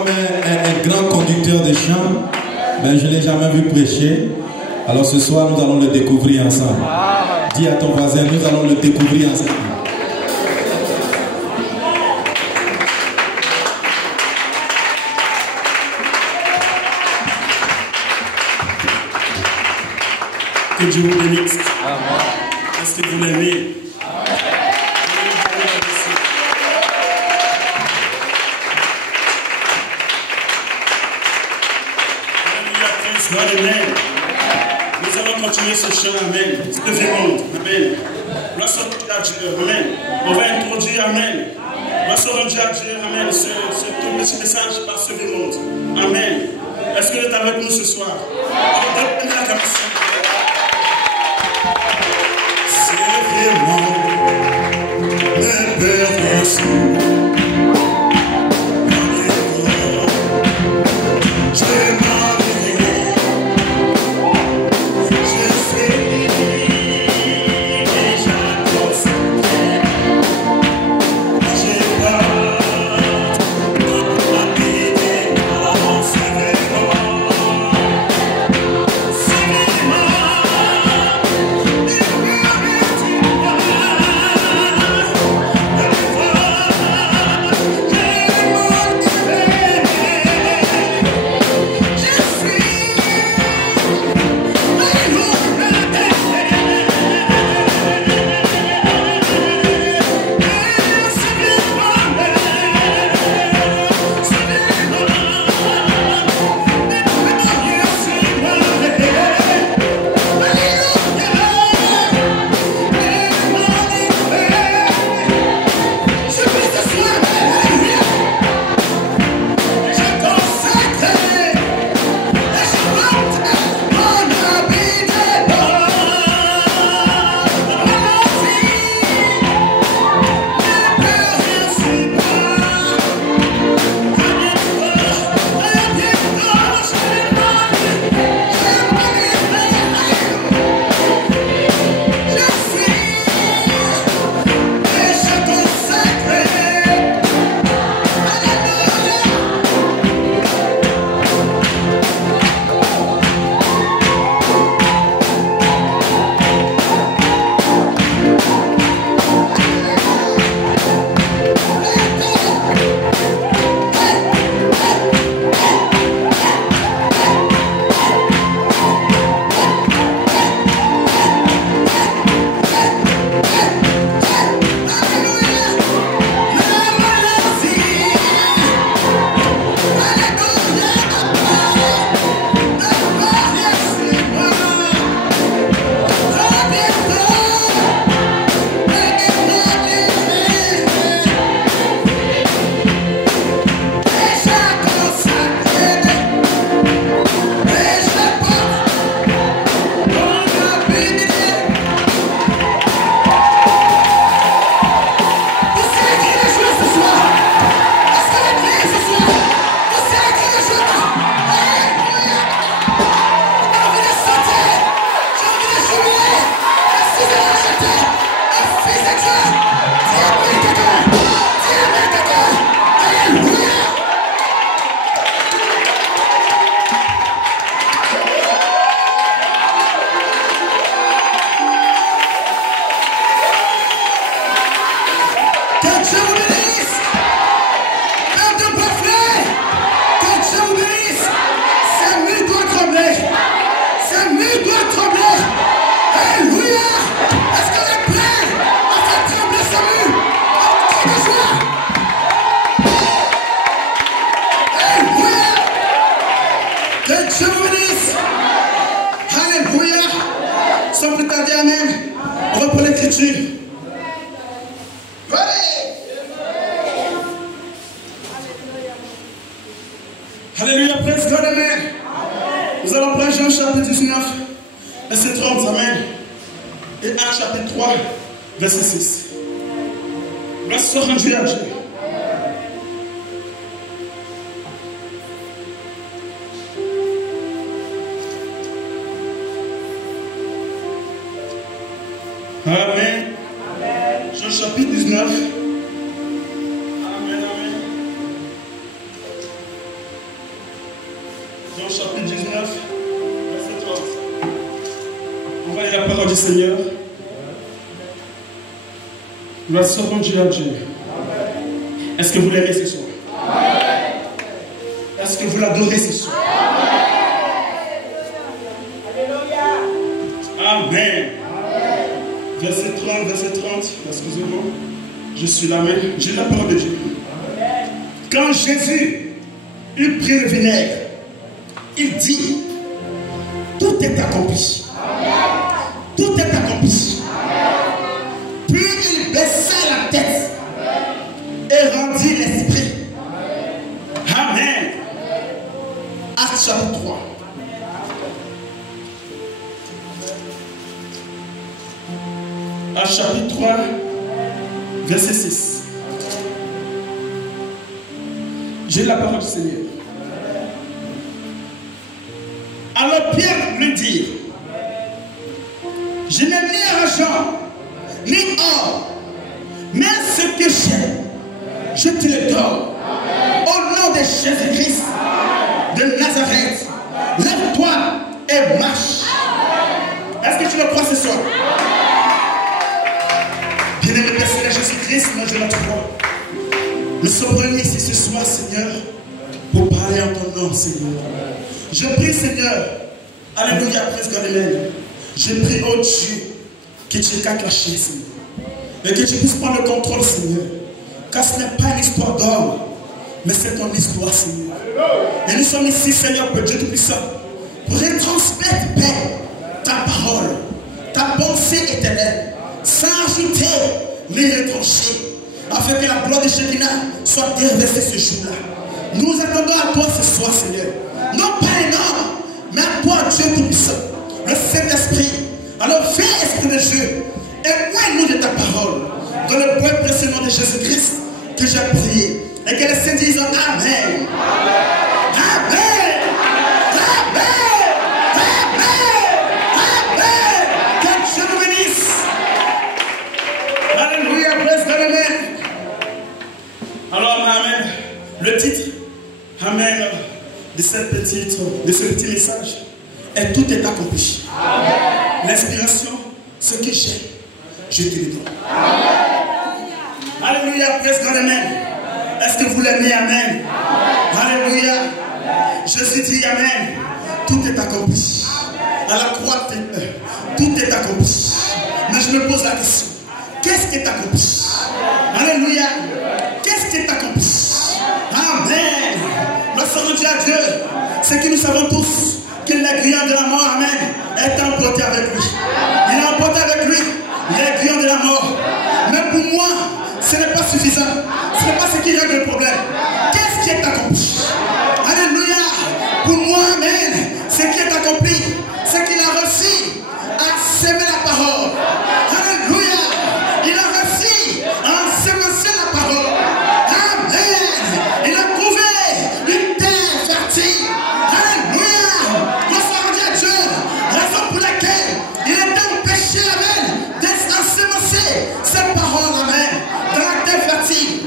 comme un grand conducteur de chant, mais je ne l'ai jamais vu prêcher. Alors ce soir, nous allons le découvrir ensemble. Dis à ton voisin, nous allons le découvrir ensemble. Que Dieu vous bénisse. Est-ce que vous l'aimez? Amen. Nous allons continuer ce chant. Amen. Ce que fait monde. Amen. Grâce à Dieu. Amen. On va introduire. Amen. Grâce à Dieu. Amen. Ce tout petit message par ce monde. Amen. Est-ce que vous êtes avec nous ce soir? Donnez la caméra. C'est vraiment le Père Jésus. Alléluia, praise God, amen. Nous allons prendre Jean chapitre 19, verset 30, amen. Et Actes chapitre 3, verset 6. Grâce soit rendue à Dieu. Amen. Jean chapitre 19. Amen, amen. Jean chapitre 19, verset 30. On va lire la parole du Seigneur. Gloire soit rendue à Dieu. Est-ce que vous l'aimez ce soir? Est-ce que vous l'adorez ce soir? Amen. Verset 30, excusez-moi. Je suis là, mais j'ai la parole de Dieu. Quand Jésus eut pris le vinaigre, il dit, tout est accompli. Tout est accompli. Puis il baissa la tête et rendit l'esprit. Amen. Acte chapitre 3. Acte chapitre 3, verset 6. J'ai la parole du Seigneur. Alors Pierre lui dit, je n'ai ni argent, ni or, mais ce que j'ai, je te le donne. Au nom de Jésus-Christ de Nazareth, lève-toi et marche. Est-ce que tu le crois ce soir? Bien-aimé Père Céleste Jésus-Christ, moi je le crois. Nous sommes réunis ici ce soir, Seigneur, pour parler en ton nom, Seigneur. Je prie, Seigneur, alléluia, presque amen. Je prie, oh Dieu, que tu écartes la chaise, Seigneur. Et que tu puisses prendre le contrôle, Seigneur. Car ce n'est pas une histoire d'homme, mais c'est ton histoire, Seigneur. Et nous sommes ici, Seigneur, pour Dieu Tout-Puissant, pour retransmettre, Père, ta parole, ta pensée éternelle, sans ajouter ni retrancher, afin que la gloire de Shekinah soit déversée ce jour-là. Nous attendons à toi ce soir, Seigneur. Non pas un homme, mais à toi, Dieu Tout-Puissant, le Saint-Esprit. Alors viens, Esprit de Dieu, éloigne-nous de ta parole, dans le bon précieux nom de Jésus-Christ que j'ai prié. Et que les saints disent Amen. Amen. Amen. Amen. Amen. Amen. Que Dieu nous bénisse. Alléluia, praise God, amen. Alors, Amen. Le titre, Amen, de ce petit message est tout est accompli. L'inspiration, ce que j'ai, je te le donne. Alléluia, praise God, amen. Est-ce que vous l'aimez? Amen. Alléluia. Jésus dit Amen. Tout est accompli. À la croix, tout est accompli. Mais je me pose la question. Qu'est-ce qui est accompli? Alléluia. Qu'est-ce qui est accompli? Amen. Lorsqu'on dit à Dieu, c'est que nous savons tous que l'aiguillon de la mort, amen, est emporté avec lui. Il a emporté avec lui l'aiguillon de la mort. Mais pour moi, ce n'est pas suffisant. Ce n'est pas ce qui règle le problème. Qu'est-ce qui est accompli? Alléluia. Pour moi, amen, ce qui est accompli, c'est qu'il a réussi à s'aimer la parole. Alléluia. Il a réussi à s'émancer la parole. Amen. Il a trouvé une terre fertile. Alléluia. Gloire à Dieu. Raison pour laquelle il était empêché, amen, d'ensemencer cette parole, amen, dans la terre fertile.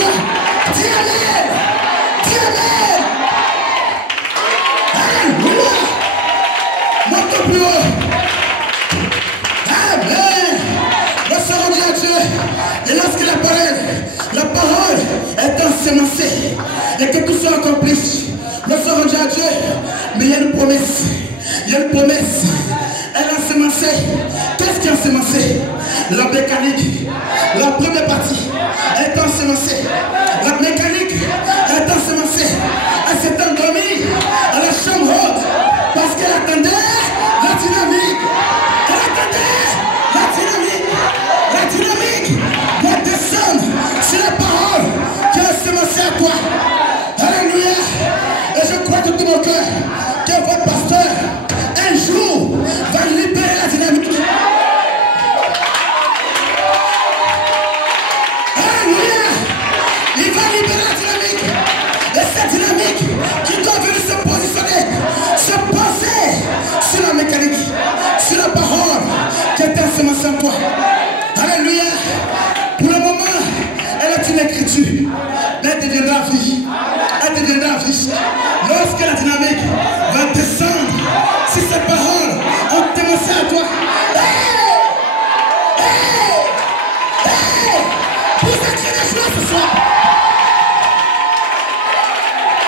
soit. Dis Amen. Dis Amen. Alléluia. Monte plus haut. Amen. Lorsque on dit à Dieu, et lorsque la parole est ensemencée, et que tout soit accompli, lorsque on dit à Dieu, mais il y a une promesse. Il y a une promesse. Elle a ensemencé. Qu'est-ce qui est ensemencé? La mécanique. La première partie est ensemencée. La mécanique est ensemencée. Elle s'est endormie à la chambre haute parce qu'elle attendait la dynamique. Elle attendait la dynamique. La dynamique doit descendre sur la parole qui est ensemencée à toi. Alléluia. Et je crois de tout mon cœur que votre pasteur un jour va libérer la dynamique. Alléluia. Il va libérer la dynamique. Et cette dynamique qui doit venir se positionner, se poser sur la mécanique, sur la parole qui est ensemencée en toi. Alléluia. Pour le moment, elle est une écriture. Mais elle deviendra vie. Elle deviendra vie. Lorsque la dynamique va descendre, si ces paroles ont commencé à toi, vous êtes des joie ce soir.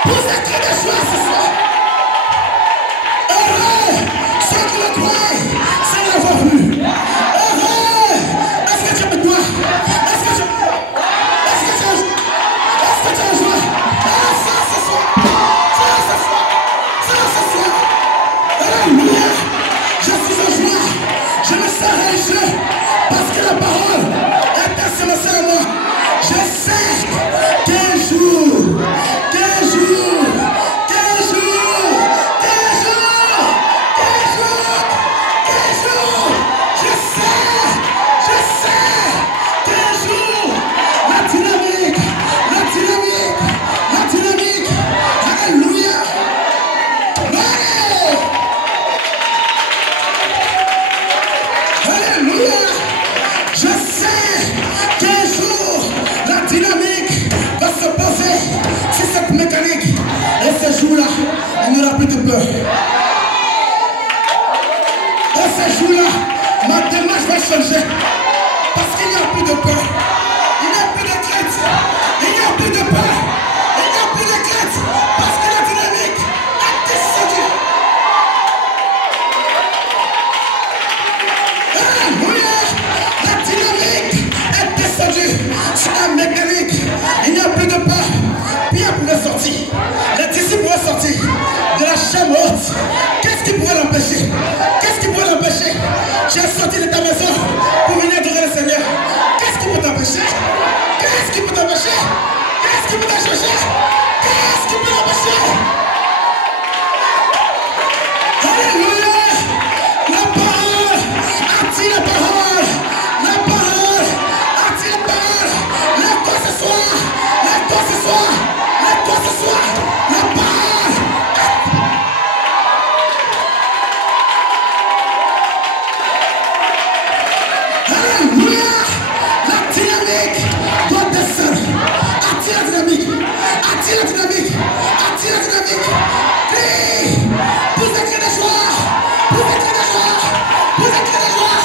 Vous êtes des joie ce soir. Heureux ceux qui le croient sans l'avoir vu. Heureux. Est-ce que tu es toi? Est-ce que tu as joie? Ah, ça ce soir. Ça ce soir. Alléluia. Je suis en joie. Je me sens religieux parce que la parole est ensemencée en moi. Je sais qu'un jour, jour-là, il n'y aura plus de peur. Et ce jour-là, ma démarche va changer. Parce qu'il n'y a plus de peur. Il n'y a plus de crainte. Il n'y a plus de peur. Il n'y a plus de crainte. Parce que la dynamique est descendue. Alléluia. La dynamique est descendue. C'est la mécanique. Il n'y a plus de peur. Pierre pouvait sortir. Les disciples pouvaient sortir de la chambre haute. Qu'est-ce qui pouvait l'empêcher? Qu'est-ce qui pouvait l'empêcher? Tu es sorti de ta maison pour venir adorer le Seigneur. Qu'est-ce qui peut t'empêcher? Qu'est-ce qui peut t'empêcher? Qu'est-ce qui peut t'empêcher? Qu'est-ce qui peut l'empêcher? Alléluia! La parole attire la parole. La parole attire la parole. Lève-toi ce soir. Lève-toi ce soir. Lève-toi ce soir. La parole. Alléluia. La dynamique doit descendre. Attire la dynamique. Attire la dynamique. Attire la dynamique. Crie. Vous êtes de joie. Vous êtes de joie. Vous êtes de joie.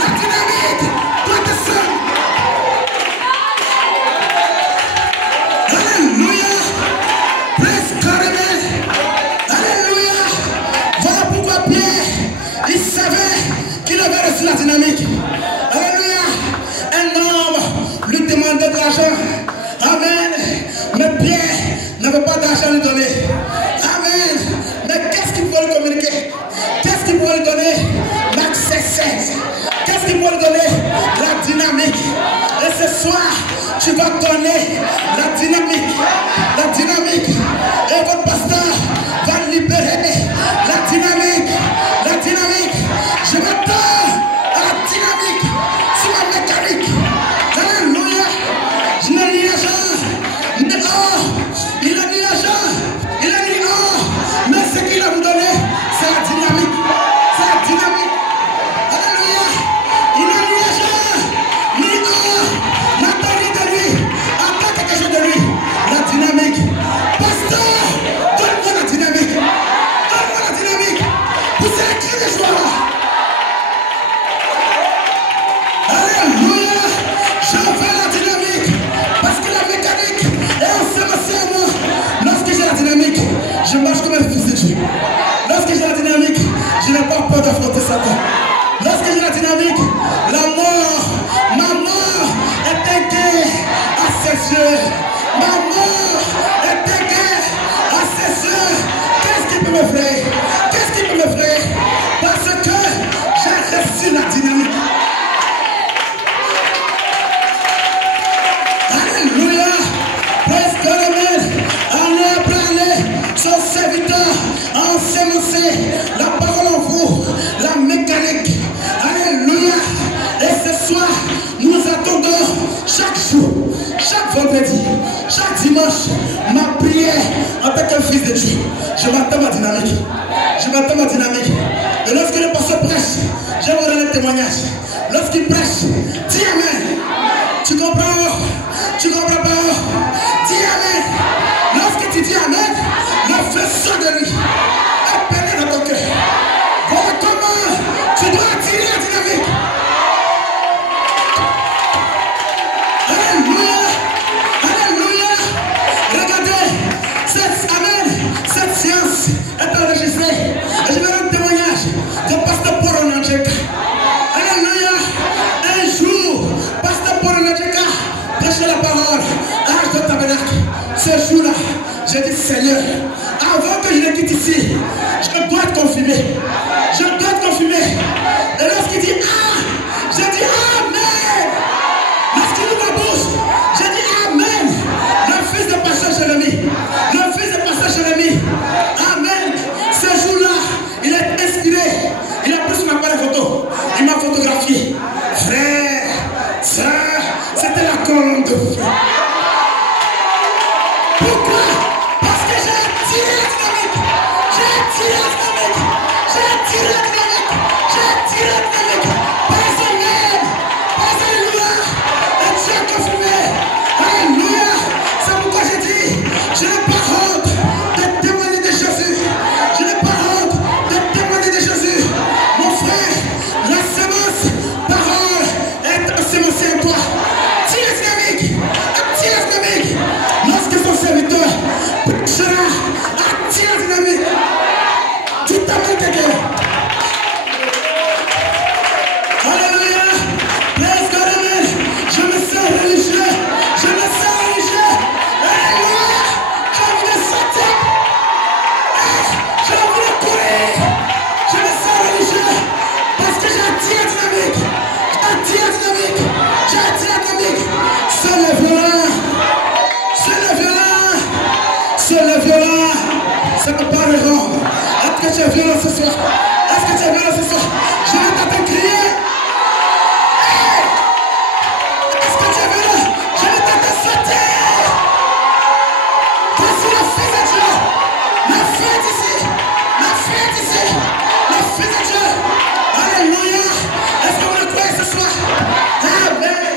La dynamique doit descendre. Alléluia. Praise God, amen. Alléluia. Voilà pourquoi Pierre, il savait qu'il avait reçu la dynamique. Alléluia. Un homme lui demandait de l'argent. Amen. Mais Pierre n'avait pas d'argent à lui donner. Amen. Mais qu'est-ce qu'il pouvait lui communiquer? Qu'est-ce qu'il pouvait lui donner? L'accès 16. Qu'est-ce qu'il pouvait lui donner? La dynamique. Et ce soir, tu vas donner la dynamique. La dynamique. Et votre pasteur va libérer la dynamique. La dynamique. Je m'attends à la dynamique sur ma mécanique. Alléluia. Je n'ai ni argent, ni or. Il a ni argent, il a ni or. Mais ce qu'il a vous donné, c'est la dynamique. C'est la dynamique. Alléluia. Il a ni argent, ni or. N'attends ni de lui. Attends quelque chose de partager la dynamique. La mort, ma mort est égale à ses yeux. Ma mort est égale à ses yeux. Qu'est-ce qui peut me faire? Qu'est-ce qui peut me faire? Parce que j'ai reçu la dynamique. Alléluia. Praise God, amen. Allez, après aller, son serviteur a ensemencé la parole en vous, la mécanique. Alléluia. Et ce soir, nous attendons chaque jour, chaque vendredi, chaque dimanche, ma prière en tant qu'un fils de Dieu. Je m'attends à dynamique. Je m'attends à dynamique. Et lorsque le pasteur prêche, je vous donner le témoignage. Lorsqu'il prêche, dis amen. Tu comprends? Tu comprends pas? Dis amen. Lorsque tu dis amen, le feu sort de lui. Et pénètre dans ton cœur. Voilà comment tu dois attirer la dynamique. Alléluia. Alléluia. Regardez, cette séance est enregistrée. Et je vais rendre témoignage de pasteur Paul Onadjeka. Alléluia. Un jour, pasteur Paul Onadjeka prêchait la parole à l'âge de tabernacle. Ce jour-là, j'ai dit Seigneur, avant que je ne quitte ici, je dois te confirmer. Je dois te confirmer. Et lorsqu'il dit ah, j'ai dit amen. Lorsqu'il ouvre la bouche, j'ai dit amen. Le fils de pasteur Jérémie. Le fils de pasteur Jérémie. Amen. Ce jour-là, il est inspiré. Il a pris son appareil photo. Il m'a photographié. Frère, sœur, c'était la colonne de feu. Pourquoi? Parce que j'ai attiré la dynamique. J'ai attiré la dynamique. J'ai attiré la dynamique. J'ai attiré la dynamique. Pas Amen. Pas Alléluia. Et Dieu a confirmé. Alléluia. C'est pourquoi j'ai dit, je n'ai pas honte de témoigner de Jésus. Je n'ai pas honte de témoigner de Jésus. Mon frère, la semence parole est ensemencée en toi. Tire la dynamique. Attire la dynamique. Lorsque son serviteur prêchera, attire la dynamique. Tout à fait quelqu'un. Alléluia. Praise God, amen. Je me sens religieux. Je me sens religieux. Alléluia. J'ai envie de sauter. J'ai envie de courir. Je me sens religieux. Parce que j'attire la dynamique. J'attire la dynamique. J'attire la dynamique. C'est le violent. C'est le violent. C'est le violent. Ça ne peut pas répondre. Est-ce que tu es violent ce soir? Est-ce que tu es violent ce soir? Je vais t'entendre crier. Hey! Est-ce que tu es violent? Je vais t'entendre sauter. Voici le fils de Dieu. Le fils d'ici. Le fils d'ici. Le fils de Dieu. Alléluia. Est-ce que vous le croyez ce soir? Amen.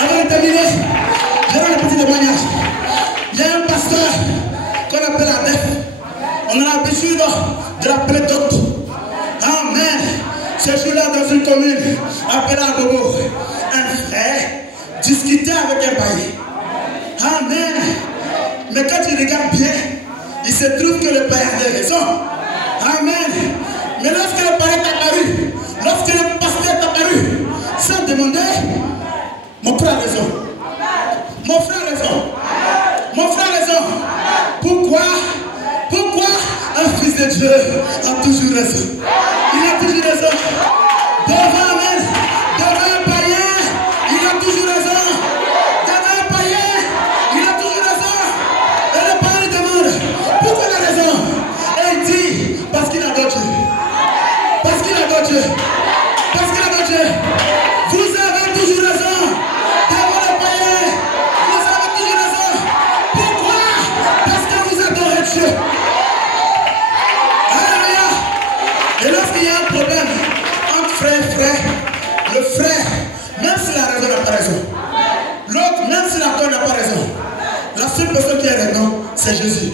Avant de terminer, je donne un petit témoignage. Il y a un pasteur qu'on appelle Adef. On a l'habitude de l'appeler docteur. Amen. Ce jour-là, dans une commune appelée Adobo, un frère discutait avec un païen. Amen. Mais quand tu regardes bien, il se trouve que le païen avait raison. Amen. Mais lorsque le païen est apparu, lorsque le pasteur est apparu, sans demander, mon frère a raison. Mon frère a raison. Mon frère a raison. Pourquoi? Pourquoi un fils de Dieu a toujours raison? Il a toujours raison. Devant, amen. Devant un païen, il a toujours raison. Devant un païen, il a toujours raison. Et le païen lui demande, pourquoi il a raison? Et il dit, parce qu'il adore Dieu. Parce qu'il adore Dieu. Parce qu'il adore Dieu. Vous avez toujours raison. Devant le païen, vous avez toujours raison. Pourquoi? Parce que vous adorez Dieu. Alléluia. Et lorsqu'il y a un problème entre frère et frère, le frère, même si la raison n'a pas raison, l'autre, même si la tort n'a pas raison, la seule personne qui a raison, c'est Jésus.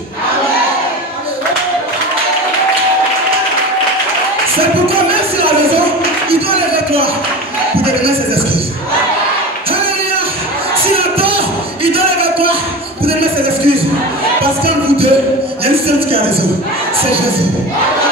C'est pourquoi même s'il a raison, il doit aller vers toi pour te donner ses excuses. Alléluia. S'il a tort, il doit aller vers toi pour te donner ses excuses. Parce qu'un Jésus. C'est Jésus.